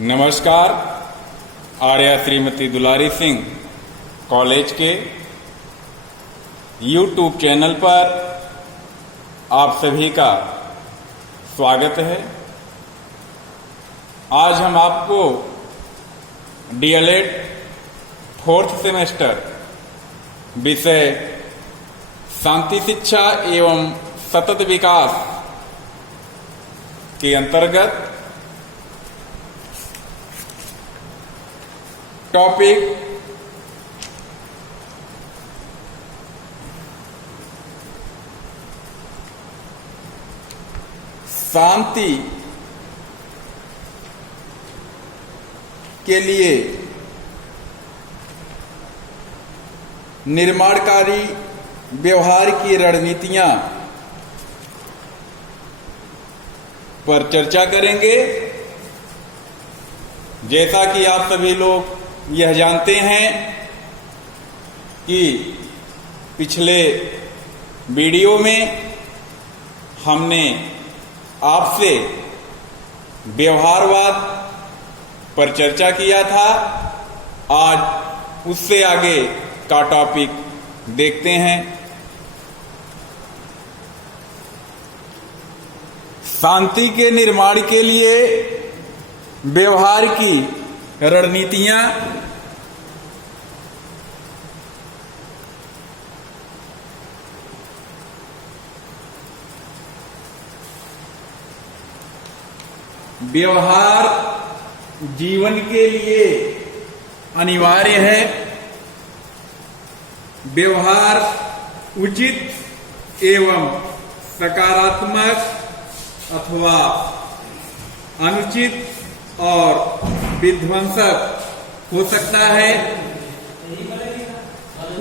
नमस्कार। आर्या श्रीमती दुलारी सिंह कॉलेज के YouTube channel पर आप सभी का स्वागत है। आज हम आपको DLED 4th सेमेस्टर विषय शांति शिक्षा एवं सतत विकास के अंतर्गत टॉपिक शांति के लिए निर्माणकारी व्यवहार की रणनीतियां पर चर्चा करेंगे। जैसा कि आप सभी लोग यह जानते हैं कि पिछले वीडियो में हमने आपसे व्यवहारवाद पर चर्चा किया था। आज उससे आगे का टॉपिक देखते हैं। शांति के निर्माण के लिए व्यवहार की रणनीतियां। व्यवहार जीवन के लिए अनिवार्य है। व्यवहार उचित एवं सकारात्मक अथवा अनुचित और विध्वंसक हो सकता है।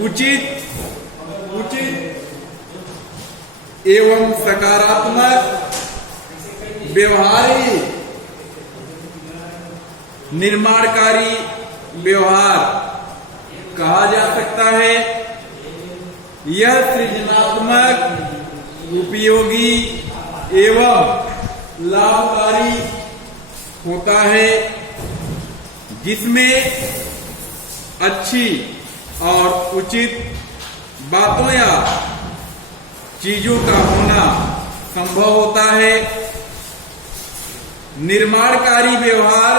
उचित एवं सकारात्मक व्यवहार ही निर्माणकारी व्यवहार कहा जा सकता है। यह सृजनात्मक, उपयोगी एवं लाभकारी होता है, जिसमें अच्छी और उचित बातों या चीजों का होना संभव होता है। निर्माणकारी व्यवहार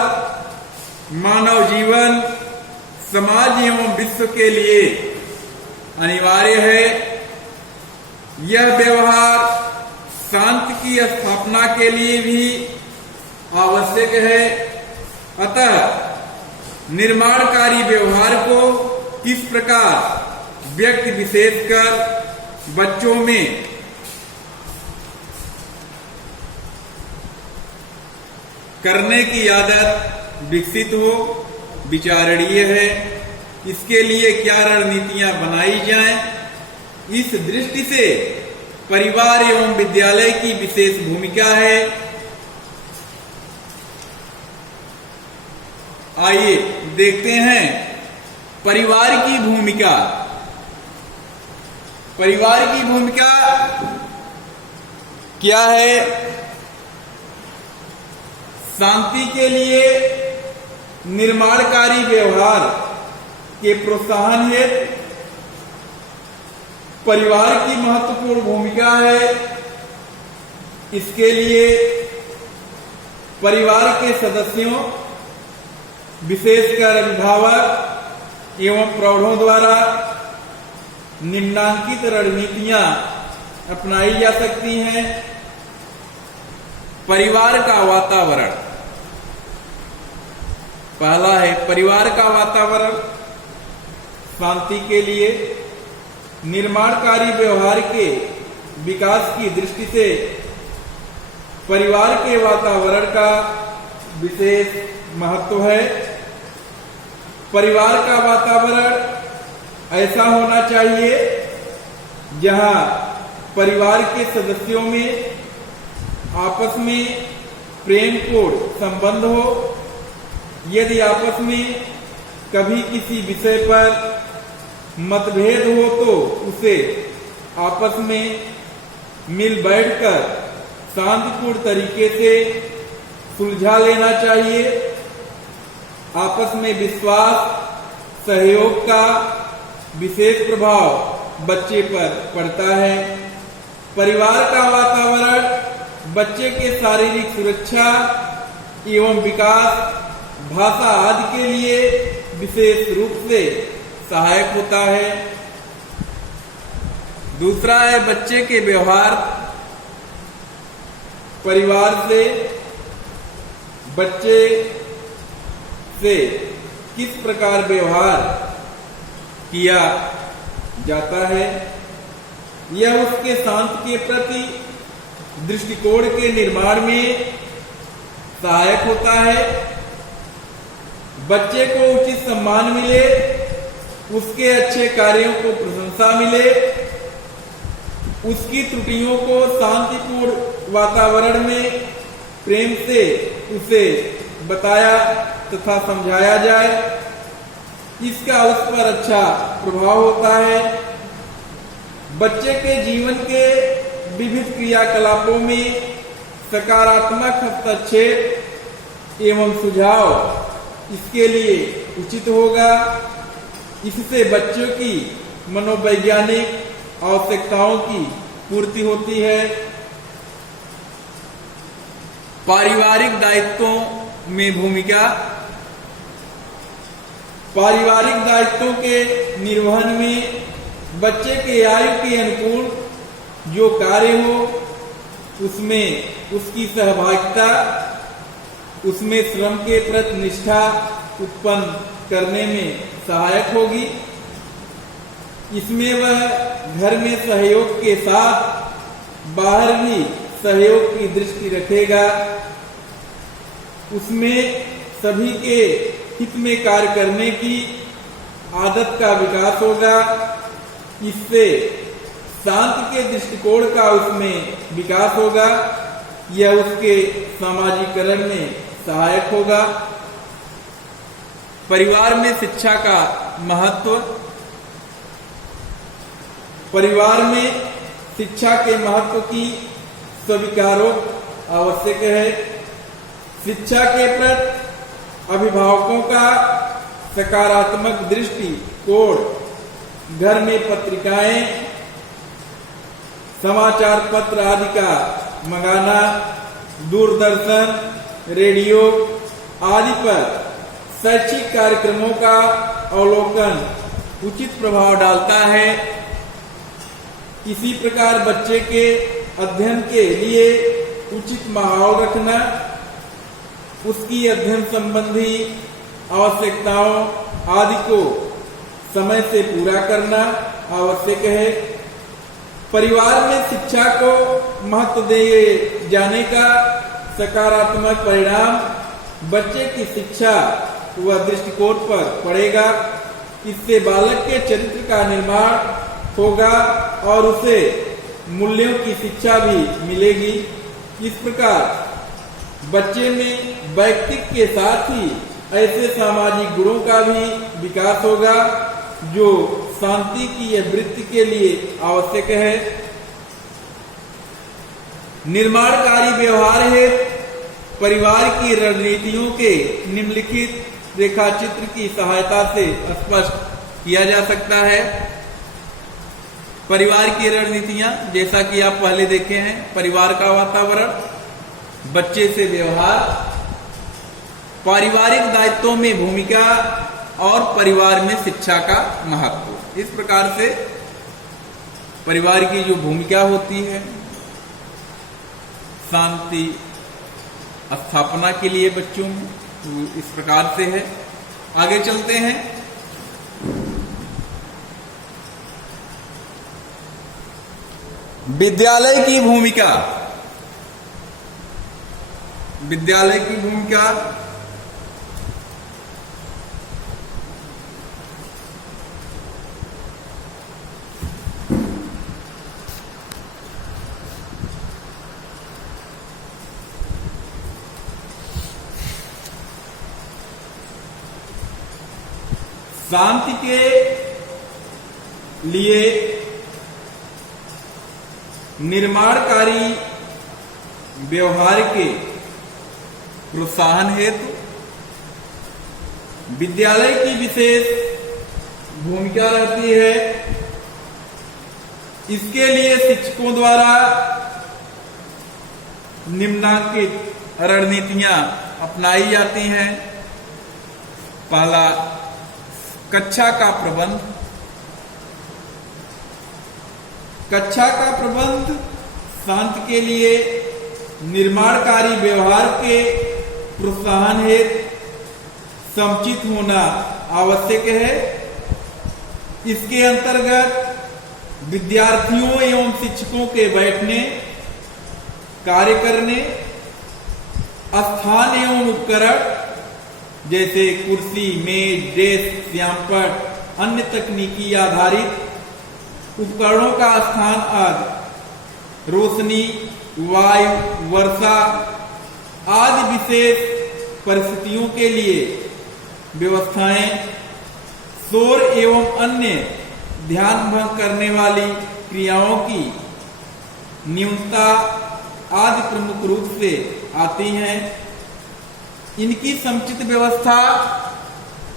मानव जीवन, समाज एवं विश्व के लिए अनिवार्य है। यह व्यवहार शांति की स्थापना के लिए भी आवश्यक है। अतः निर्माणकारी व्यवहार को किस प्रकार व्यक्ति विशेषकर बच्चों में करने की आदत विकसित हो, विचारणीय है। इसके लिए क्या रणनीतियां बनाई जाएं, इस दृष्टि से परिवार एवं विद्यालय की विशेष भूमिका है। आइए देखते हैं परिवार की भूमिका। परिवार की भूमिका क्या है? शांति के लिए निर्माणकारी व्यवहार के प्रोत्साहन हेतु परिवार की महत्वपूर्ण भूमिका है। इसके लिए परिवार के सदस्यों, विशेषकर अभिभावक एवं प्रौढ़ों द्वारा निम्नांकित रणनीतियां अपनाई जा सकती हैं। परिवार का वातावरण। पहला है परिवार का वातावरण। शांति के लिए निर्माणकारी व्यवहार के विकास की दृष्टि से परिवार के वातावरण का विशेष महत्व है। परिवार का वातावरण ऐसा होना चाहिए जहां परिवार के सदस्यों में आपस में प्रेमपूर्ण संबंध हो। यदि आपस में कभी किसी विषय पर मतभेद हो तो उसे आपस में मिल बैठकर शांतिपूर्ण तरीके से सुलझा लेना चाहिए। आपस में विश्वास, सहयोग का विशेष प्रभाव बच्चे पर पड़ता है। परिवार का वातावरण बच्चे के शारीरिक सुरक्षा एवं विकास, भाषा आदि के लिए विशेष रूप से सहायक होता है। दूसरा है बच्चे के व्यवहार। परिवार से बच्चे से किस प्रकार व्यवहार किया जाता है, यह उसके शांति के प्रति दृष्टिकोण के निर्माण में सहायक होता है। बच्चे को उचित सम्मान मिले, उसके अच्छे कार्यों को प्रशंसा मिले, उसकी त्रुटियों को शांतिपूर्ण वातावरण में प्रेम से उसे बताया तथा समझाया जाए, इसका उस पर अच्छा प्रभाव होता है। बच्चे के जीवन के विविध क्रियाकलापों में सकारात्मक हस्तक्षेप एवं सुझाव इसके लिए उचित होगा। इससे बच्चों की मनोवैज्ञानिक आवश्यकताओं की पूर्ति होती है। पारिवारिक दायित्वों में भूमिका। पारिवारिक दायित्वों के निर्वहन में बच्चे के आयु के अनुकूल जो कार्य हो, उसमें उसकी सहभागिता, उसमें श्रम के प्रति निष्ठा उत्पन्न करने में सहायक होगी। इसमें वह घर में सहयोग के साथ बाहर भी सहयोग की दृष्टि रखेगा। उसमें सभी के हित में कार्य करने की आदत का विकास होगा। इससे शांति के दृष्टिकोण का उसमें विकास होगा। यह उसके सामाजिकरण में सहायक होगा। परिवार में शिक्षा का महत्व। परिवार में शिक्षा के महत्व की स्वीकारो आवश्यक है। शिक्षा के प्रति अभिभावकों का सकारात्मक दृष्टिकोण घर में पत्रिकाएं, समाचार पत्र आदि का मंगाना, दूरदर्शन, रेडियो आदि पर शैक्षिक कार्यक्रमों का अवलोकन उचित प्रभाव डालता है। इसी प्रकार बच्चे के अध्ययन के लिए उचित माहौल रखना, उसकी अध्ययन संबंधी आवश्यकताओं आदि को समय से पूरा करना आवश्यक है। परिवार में शिक्षा को महत्व दिए जाने का सकारात्मक परिणाम बच्चे की शिक्षा व दृष्टिकोण पर पड़ेगा। इससे बालक के चरित्र का निर्माण होगा और उसे मूल्यों की शिक्षा भी मिलेगी। इस प्रकार बच्चे में व्यक्तित्व के साथ ही ऐसे सामाजिक गुणों का भी विकास होगा जो शांति की यह वृत्ति के लिए आवश्यक है। निर्माणकारी व्यवहार है परिवार की रणनीतियों के निम्नलिखित रेखाचित्र की सहायता से स्पष्ट किया जा सकता है। परिवार की रणनीतियां जैसा कि आप पहले देखे हैं, परिवार का वातावरण, बच्चे से व्यवहार, पारिवारिक दायित्वों में भूमिका और परिवार में शिक्षा का महत्व। इस प्रकार से परिवार की जो भूमिका होती है शांति स्थापना के लिए बच्चों में, तो इस प्रकार से है। आगे चलते हैं। विद्यालय की भूमिका। विद्यालय की भूमिका शांति के लिए निर्माणकारी व्यवहार के प्रोत्साहन हेतु विद्यालय की विशेष भूमिका रहती है। इसके लिए शिक्षकों द्वारा निम्नलिखित रणनीतियां अपनाई जाती हैं। पहला, कक्षा का प्रबंध। कक्षा का प्रबंध शांति के लिए निर्माणकारी व्यवहार के प्रोत्साहन हेतु समुचित होना आवश्यक है। इसके अंतर्गत विद्यार्थियों एवं शिक्षकों के बैठने, कार्य करने, स्थान एवं उपकरण जैसे कुर्सी, मेज, डेस्क, श्यामपट्ट, अन्य तकनीकी आधारित उपकरणों का स्थान आदि, रोशनी, वायु, वर्षा आदि विशेष परिस्थितियों के लिए व्यवस्थाएं, शोर एवं अन्य ध्यान भंग करने वाली क्रियाओं की न्यूनता आदि प्रमुख रूप से आती हैं। इनकी समुचित व्यवस्था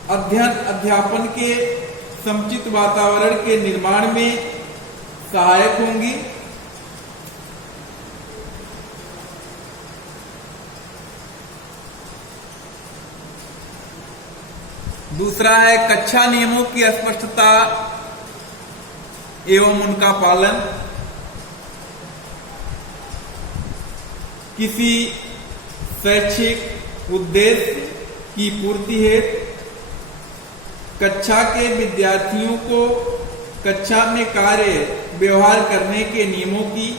अध्ययन अध्यापन के समुचित वातावरण के निर्माण में सहायक होंगी। दूसरा है कक्षा नियमों की स्पष्टता एवं उनका पालन। किसी शैक्षिक उद्देश्य की पूर्ति हेतु कक्षा के विद्यार्थियों को कक्षा में कार्य व्यवहार करने के नियमों की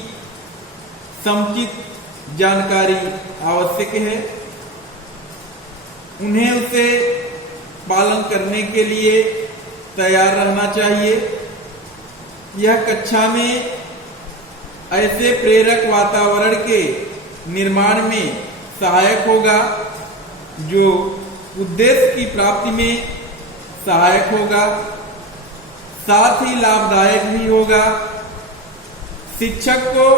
समुचित जानकारी आवश्यक है। उन्हें उसे पालन करने के लिए तैयार रहना चाहिए। यह कक्षा में ऐसे प्रेरक वातावरण के निर्माण में सहायक होगा जो उद्देश्य की प्राप्ति में सहायक होगा, साथ ही लाभदायक भी होगा। शिक्षक को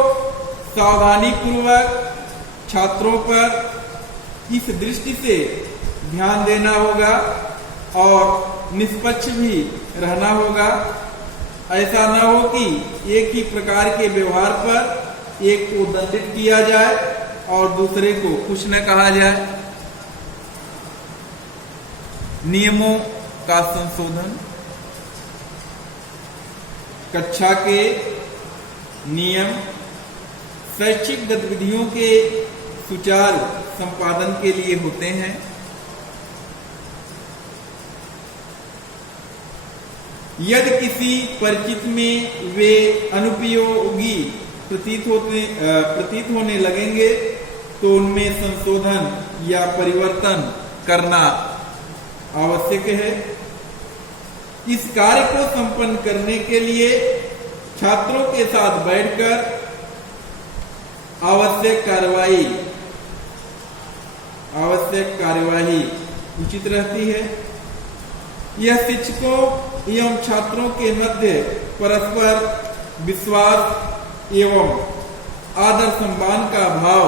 सावधानी पूर्वक छात्रों पर इस दृष्टि से ध्यान देना होगा और निष्पक्ष भी रहना होगा। ऐसा न हो कि एक ही प्रकार के व्यवहार पर एक को दंडित किया जाए और दूसरे को कुछ न कहा जाए। नियमों का संशोधन। कक्षा के नियम शैक्षिक गतिविधियों के सुचारू संपादन के लिए होते हैं। यदि किसी परिचित में वे अनुपयोगी प्रतीत होने लगेंगे तो उनमें संशोधन या परिवर्तन करना आवश्यक है। इस कार्य को संपन्न करने के लिए छात्रों के साथ बैठकर आवश्यक कार्यवाही उचित रहती है। यह शिक्षकों एवं छात्रों के मध्य परस्पर विश्वास एवं आदर सम्मान का भाव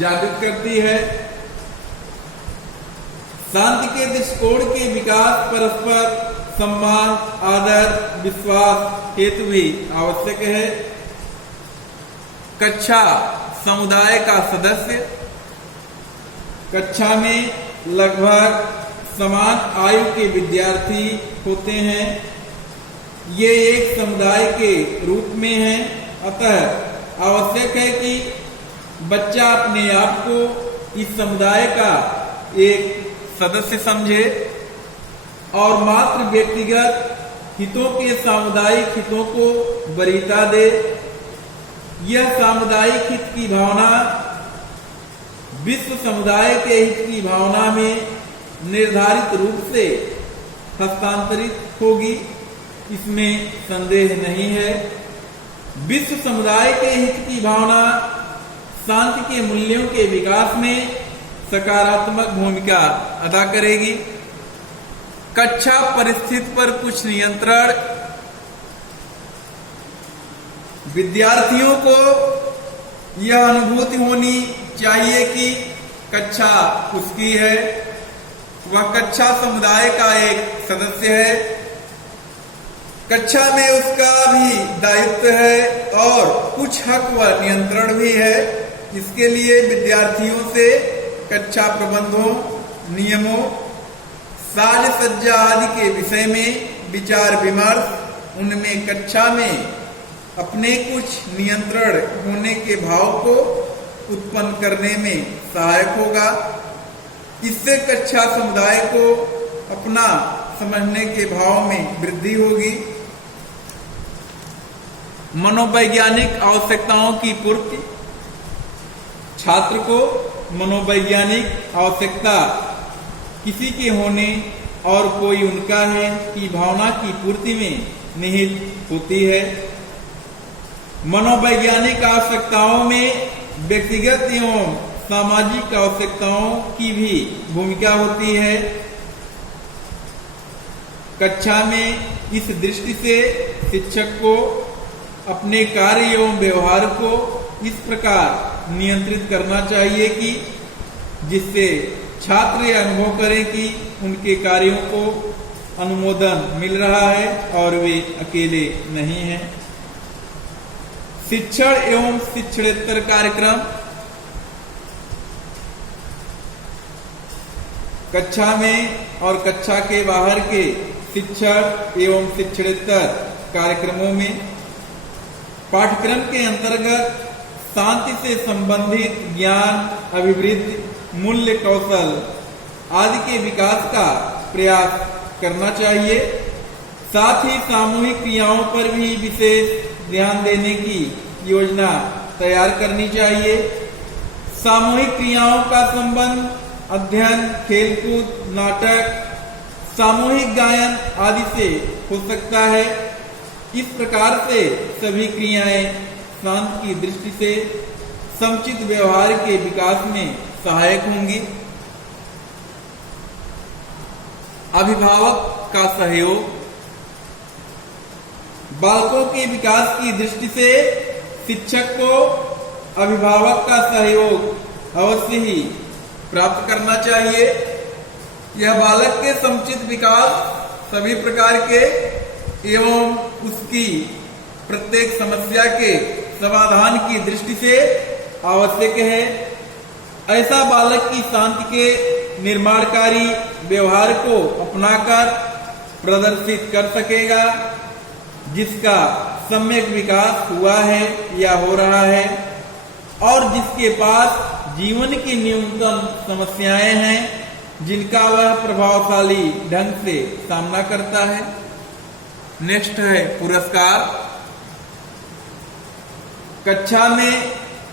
जागृत करती है। शांति के दृष्टिकोण के विकास परस्पर सम्मान, आदर, विश्वास हेतु भी आवश्यक है। कक्षा समुदाय का सदस्य। कक्षा में लगभग समान आयु के विद्यार्थी होते हैं। ये एक समुदाय के रूप में हैं, अतः आवश्यक है कि बच्चा अपने आप को इस समुदाय का एक सदस्य समझे और मात्र व्यक्तिगत हितों के सामुदायिक हितों को वरीयता दे। यह सामुदायिक हित की भावना विश्व समुदाय के हित की भावना में निर्धारित रूप से हस्तांतरित होगी, इसमें संदेह नहीं है। विश्व समुदाय के हित की भावना शांति के मूल्यों के विकास में सकारात्मक भूमिका अदा करेगी। कक्षा परिस्थिति पर कुछ नियंत्रण। विद्यार्थियों को यह अनुभूति होनी चाहिए कि कक्षा उसकी है, वह कक्षा समुदाय का एक सदस्य है। कक्षा में उसका भी दायित्व है और कुछ हक व नियंत्रण भी है। इसके लिए विद्यार्थियों से कक्षा प्रबंधों, नियमों, साज सज्जा आदि के विषय में विचार विमर्श, उनमें कक्षा में अपने कुछ नियंत्रण होने के भाव को उत्पन्न करने में सहायक होगा। इससे कक्षा समुदाय को अपना समझने के भाव में वृद्धि होगी। मनोवैज्ञानिक आवश्यकताओं की पूर्ति। छात्र को मनोवैज्ञानिक आवश्यकता किसी के होने और कोई उनका है की भावना की पूर्ति में निहित होती है। मनोवैज्ञानिक आवश्यकताओं में व्यक्तिगत एवं सामाजिक आवश्यकताओं की भी भूमिका होती है। कक्षा में इस दृष्टि से शिक्षक को अपने कार्य एवं व्यवहार को इस प्रकार नियंत्रित करना चाहिए कि जिससे छात्र यह अनुभव करें कि उनके कार्यों को अनुमोदन मिल रहा है और वे अकेले नहीं हैं। शिक्षण एवं शिक्षणेतर कार्यक्रम। कक्षा में और कक्षा के बाहर के शिक्षण एवं शिक्षणेतर कार्यक्रमों में पाठ्यक्रम के अंतर्गत शांति से संबंधित ज्ञान, अभिवृद्धि, मूल्य, कौशल आदि के विकास का प्रयास करना चाहिए। साथ ही सामूहिक क्रियाओं पर भी विशेष ध्यान देने की योजना तैयार करनी चाहिए। सामूहिक क्रियाओं का संबंध अध्ययन, खेलकूद, नाटक, सामूहिक गायन आदि से हो सकता है। इस प्रकार से सभी क्रियाएं शांति की दृष्टि से समुचित व्यवहार के विकास में सहायक होंगी। अभिभावक का सहयोग। बालकों के विकास की दृष्टि से शिक्षक को अभिभावक का सहयोग अवश्य ही प्राप्त करना चाहिए। यह बालक के समुचित विकास, सभी प्रकार के एवं उसकी प्रत्येक समस्या के समाधान की दृष्टि से आवश्यक है। ऐसा बालक की शांति के निर्माणकारी व्यवहार को अपनाकर प्रदर्शित कर सकेगा, जिसका सम्यक विकास हुआ है या हो रहा है और जिसके पास जीवन की न्यूनतम समस्याएं हैं जिनका वह प्रभावशाली ढंग से सामना करता है। नेक्स्ट है पुरस्कार। कक्षा में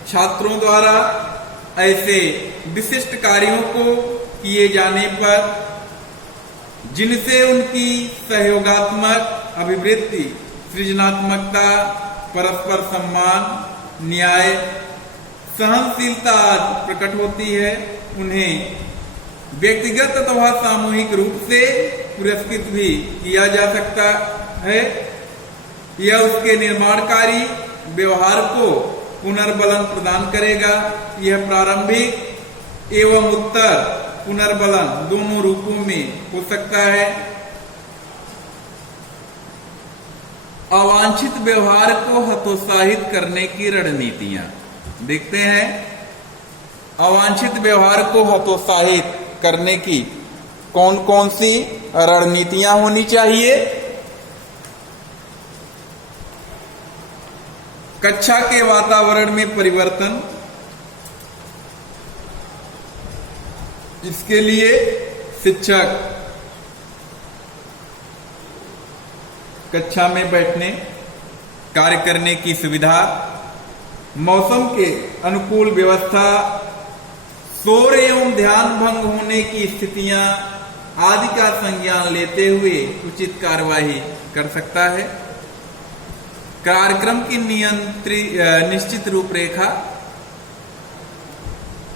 छात्रों द्वारा ऐसे विशिष्ट कार्यों को किए जाने पर जिनसे उनकी सहयोगात्मक अभिवृद्धि, सृजनात्मकता, परस्पर सम्मान, न्याय, सहनशीलता प्रकट होती है, उन्हें व्यक्तिगत अथवा सामूहिक रूप से पुरस्कृत भी किया जा सकता है। यह उसके निर्माणकारी व्यवहार को पुनर्बलन प्रदान करेगा। यह प्रारंभिक एवं उत्तर पुनर्बलन दोनों रूपों में हो सकता है। अवांछित व्यवहार को हतोत्साहित करने की रणनीतियां देखते हैं। अवांछित व्यवहार को हतोत्साहित करने की कौन कौन सी रणनीतियां होनी चाहिए। कक्षा के वातावरण में परिवर्तन। इसके लिए शिक्षक कक्षा में बैठने, कार्य करने की सुविधा, मौसम के अनुकूल व्यवस्था, शोर एवं ध्यान भंग होने की स्थितियां आदि का संज्ञान लेते हुए उचित कार्यवाही कर सकता है। कार्यक्रम की निश्चित रूपरेखा।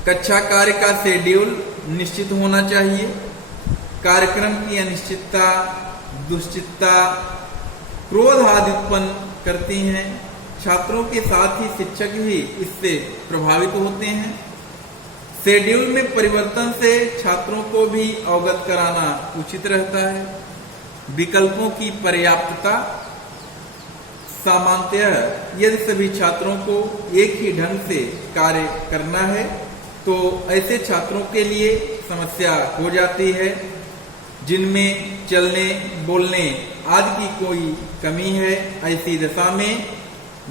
कक्षा कार्य का शेड्यूल निश्चित होना चाहिए। कार्यक्रम की अनिश्चितता, दुश्चितता, क्रोध आदि उत्पन्न करती हैं। छात्रों के साथ ही शिक्षक भी इससे प्रभावित होते हैं। शेड्यूल में परिवर्तन से छात्रों को भी अवगत कराना उचित रहता है। विकल्पों की पर्याप्तता, सामान्यतः यदि सभी छात्रों को एक ही ढंग से कार्य करना है तो ऐसे छात्रों के लिए समस्या हो जाती है जिनमें चलने बोलने आदि की कोई कमी है। ऐसी दशा में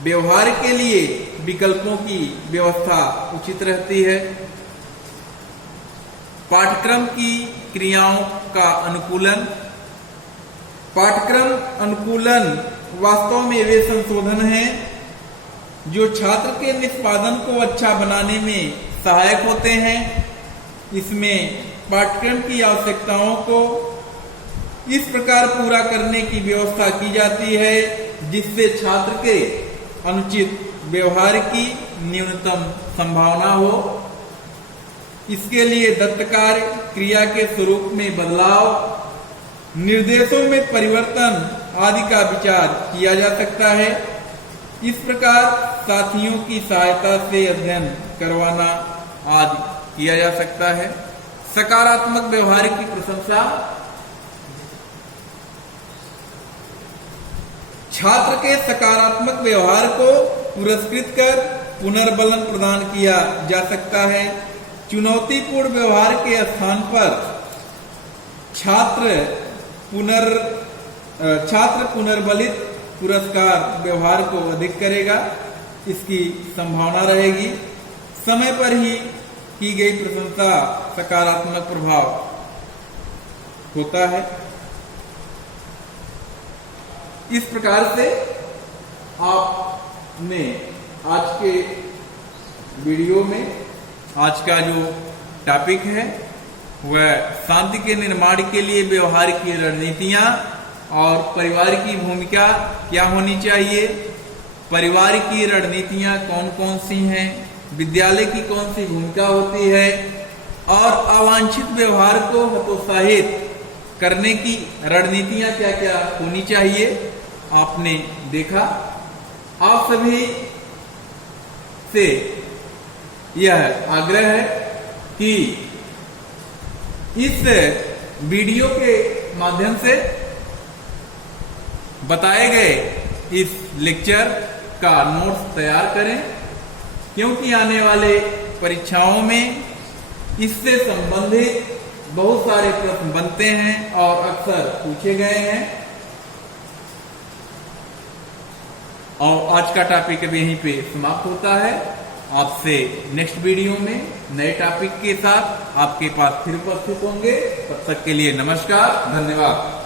व्यवहार के लिए विकल्पों की व्यवस्था उचित रहती है। पाठ्यक्रम की क्रियाओं का अनुकूलन। पाठ्यक्रम अनुकूलन वास्तव में वे संशोधन हैं जो छात्र के निष्पादन को अच्छा बनाने में सहायक होते हैं। इसमें पाठ्यक्रम की आवश्यकताओं को इस प्रकार पूरा करने की व्यवस्था की जाती है जिससे छात्र के अनुचित व्यवहार की न्यूनतम संभावना हो। इसके लिए दत्त कार्य, क्रिया के स्वरूप में बदलाव, निर्देशों में परिवर्तन आदि का विचार किया जा सकता है। इस प्रकार साथियों की सहायता से अध्ययन करवाना आदि किया जा सकता है। सकारात्मक व्यवहार की प्रशंसा। छात्र के सकारात्मक व्यवहार को पुरस्कृत कर पुनर्बलन प्रदान किया जा सकता है। चुनौतीपूर्ण व्यवहार के स्थान पर छात्र पुनर्बलित पुरस्कार व्यवहार को अधिक करेगा, इसकी संभावना रहेगी। समय पर ही की गई प्रशंसा सकारात्मक प्रभाव होता है। इस प्रकार से आपने आज के वीडियो में आज का जो टॉपिक है वह शांति के निर्माण के लिए व्यवहार की रणनीतियां और परिवार की भूमिका क्या होनी चाहिए, परिवार की रणनीतियां कौन कौन सी हैं, विद्यालय की कौन सी भूमिका होती है और अवांछित व्यवहार को हतोत्साहित करने की रणनीतियां क्या क्या होनी चाहिए, आपने देखा। आप सभी से यह आग्रह है कि इस वीडियो के माध्यम से बताए गए इस लेक्चर का नोट्स तैयार करें, क्योंकि आने वाले परीक्षाओं में इससे संबंधित बहुत सारे प्रश्न बनते हैं और अक्सर पूछे गए हैं। और आज का टॉपिक अभी यहीं पे समाप्त होता है। आपसे नेक्स्ट वीडियो में नए टॉपिक के साथ आपके पास फिर उपस्थित होंगे। तब तक के लिए नमस्कार, धन्यवाद।